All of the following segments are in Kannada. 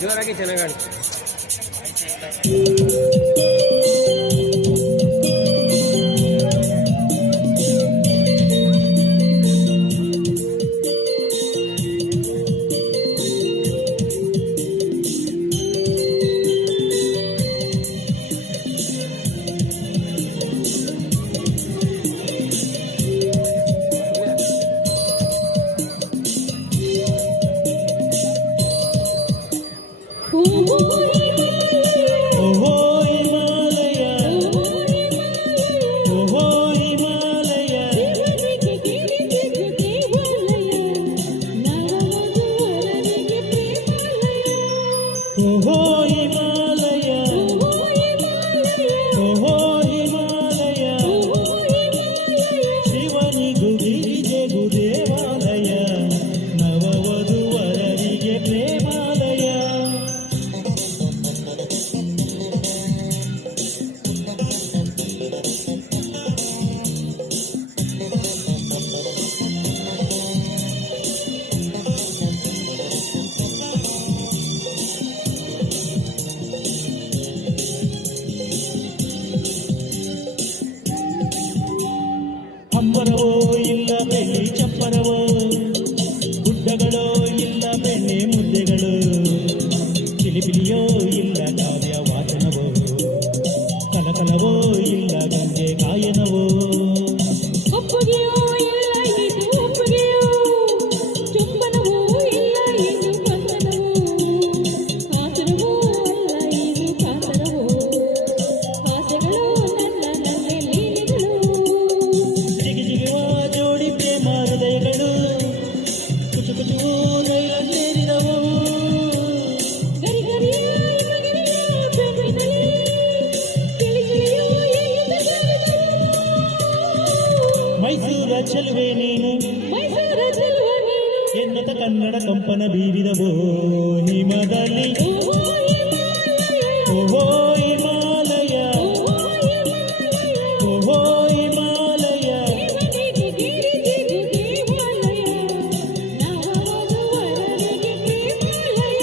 ಜೋರಾಗಿ ಚೆನ್ನಾಗಿ ಅಂಬರವೋ ಇಲ್ಲ ಬೆಳ್ಳಿ ಚಪ್ಪರವೋ, ಗುಡ್ಡಗಳೋ ಇಲ್ಲ ಬೆಣ್ಣೆ ಮುದ್ದೆಗಳು, ಕಿಲಿಪಿಲಿಯೋ ಇಲ್ಲ ಕಾವ್ಯ ವಾಚನವೋ, ಕಲಕಲವೋ ಇಲ್ಲ ಗಂಗೆ ಗಾಯನವೋ, ಒಪ್ಪುಗೆಯೋ ಇಲ್ಲ ಇದು ಒಪ್ಪುಗೆಯೋ, ಚುಂಬನವೋ ಇಲ್ಲ ಇದು ಬಂಧನವೋ, ಕಾತರವೋ ಅಲ್ಲ ಇದು ಕಾತರವೋ, ಆಸೆಗಳು ನನ್ನ ನನ್ನೆ ಲೀಲೆಗಳು, ಜಿಗಿಜಿಗುವ ಜೋಡಿ ಪ್ರೇಮ ಹೃದಯಗಳು, ಕುಚು ಕುಚು ರೈಲ ಸೇರಿದವು, ಗರಿಗರಿಯ ಮಗನಿಯ ಬೆನ್ನಿನಲ್ಲಿ ಕಿಳಿಕಿಳಿಯೋ ಎಲ್ಲಿಂದ ಜಾರಿದವು, ಮೈಸೂರ ಚೆಲುವೆ ನೀನು ಮೈಸೂರ ಚೆಲುವ ನೀನು, ಎನ್ನುತ್ತ ಕನ್ನಡ ಕಂಪನ ಬೀರಿದವೋ ಹಿಮದಲ್ಲಿ, ಓಹೋ ಹಿಮಾಲಯ, ಓಹೋ ಹಿಮಾಲಯ, ಓಹೋ ಹಿಮಾಲಯ, ಓಹೋ ಹಿಮಾಲಯ, ದೇವನಿಗೆ ಗಿರಿಜಿಗೆ ದೇವಾಲಯ, ನಾವಾಗುವವರೆಗೆ ಪ್ರೇಮಾಲಯ.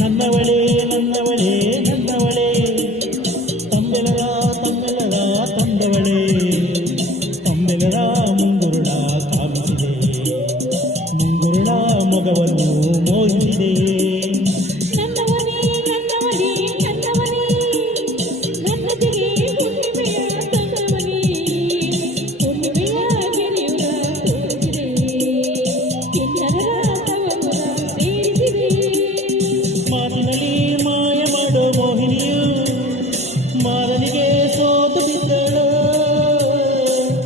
ನನ್ನವಳೇ ನನ್ನವಳೇ ನನ್ನವಳೇ, ತಮ್ಮೆಲರ ತಮ್ಮೆಲರ ತಂದವಳೇ, ತಮ್ಮೆಲರ ಮುಂಗುರುಳ ಕಾಮಿಸಿದೆ, ಮುಂಗುರುಳ ಮೊಗವನ್ನು ಮೋಹಿಸಿದೆ, ನನ್ನವನೇ ನನ್ನವನೇ ನನ್ನವನೇ, ನನ್ನದಿಗೆ ಹುಣ್ಣಿಮೆಯ ತಂದವನೇ, ಹುಣ್ಣಿಮೆಯ ಗೆಳೆಯುರ ತೋರಿಸಿದೆ, ಕಿನ್ನರರ ತವರುರ ಸೇರಿಸಿದೆ, ಮಾತಿನಲ್ಲಿ ಮಾಯ ಮಾಡೋ ಮೋಹಿನಿಯು ಮಾರನಿಗೆ ಸೋತು ಬಿದ್ದಳು,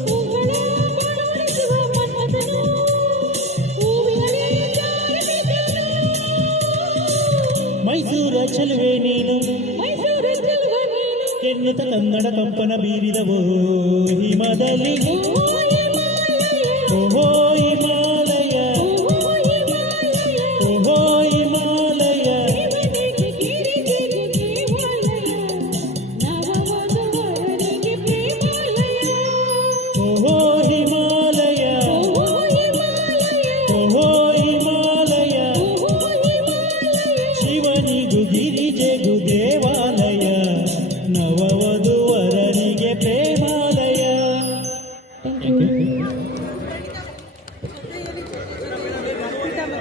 ಹೂಗಳ ಬಡವಡಿಸುವ ಮನ್ಮಥನು, ಹೂವಿನಲೇ ಜಾರಿ ಬಿದ್ದನು, ಮೈಸೂರ ಚೆಲುವೆ ನೀನು ಮೈಸೂರ ಚೆಲುವ ನೀನು, ಎನ್ನುತ್ತ ಕನ್ನಡ ಕಂಪನ ಬೀರಿದವೋ ಹಿಮದಲ್ಲಿ, ಓಹೋ ಹಿಮಾಲಯ, ಓಹೋ ಹಿಮಾಲಯ, ಓಹೋ ಹಿಮಾಲಯ, ಓಹೋ ಹಿಮಾಲಯ, ದೇವನಿಗೆ ಗಿರಿಜಿಗೆ ದೇವಾಲಯ, ನಾವಾಗುವವರೆಗೆ ಪ್ರೇಮಾಲಯ, ಓಹೋ ಹಿಮಾಲಯ, ಓಹೋ ಹಿಮಾಲಯ, ಓಹೋ ಹಿಮಾಲಯ, ಓಹೋ ಹಿಮಾಲಯ, ಶಿವನಿಗೂ ಗಿರಿಜೆಗೂ ದೇವಾಲಯ, ನವ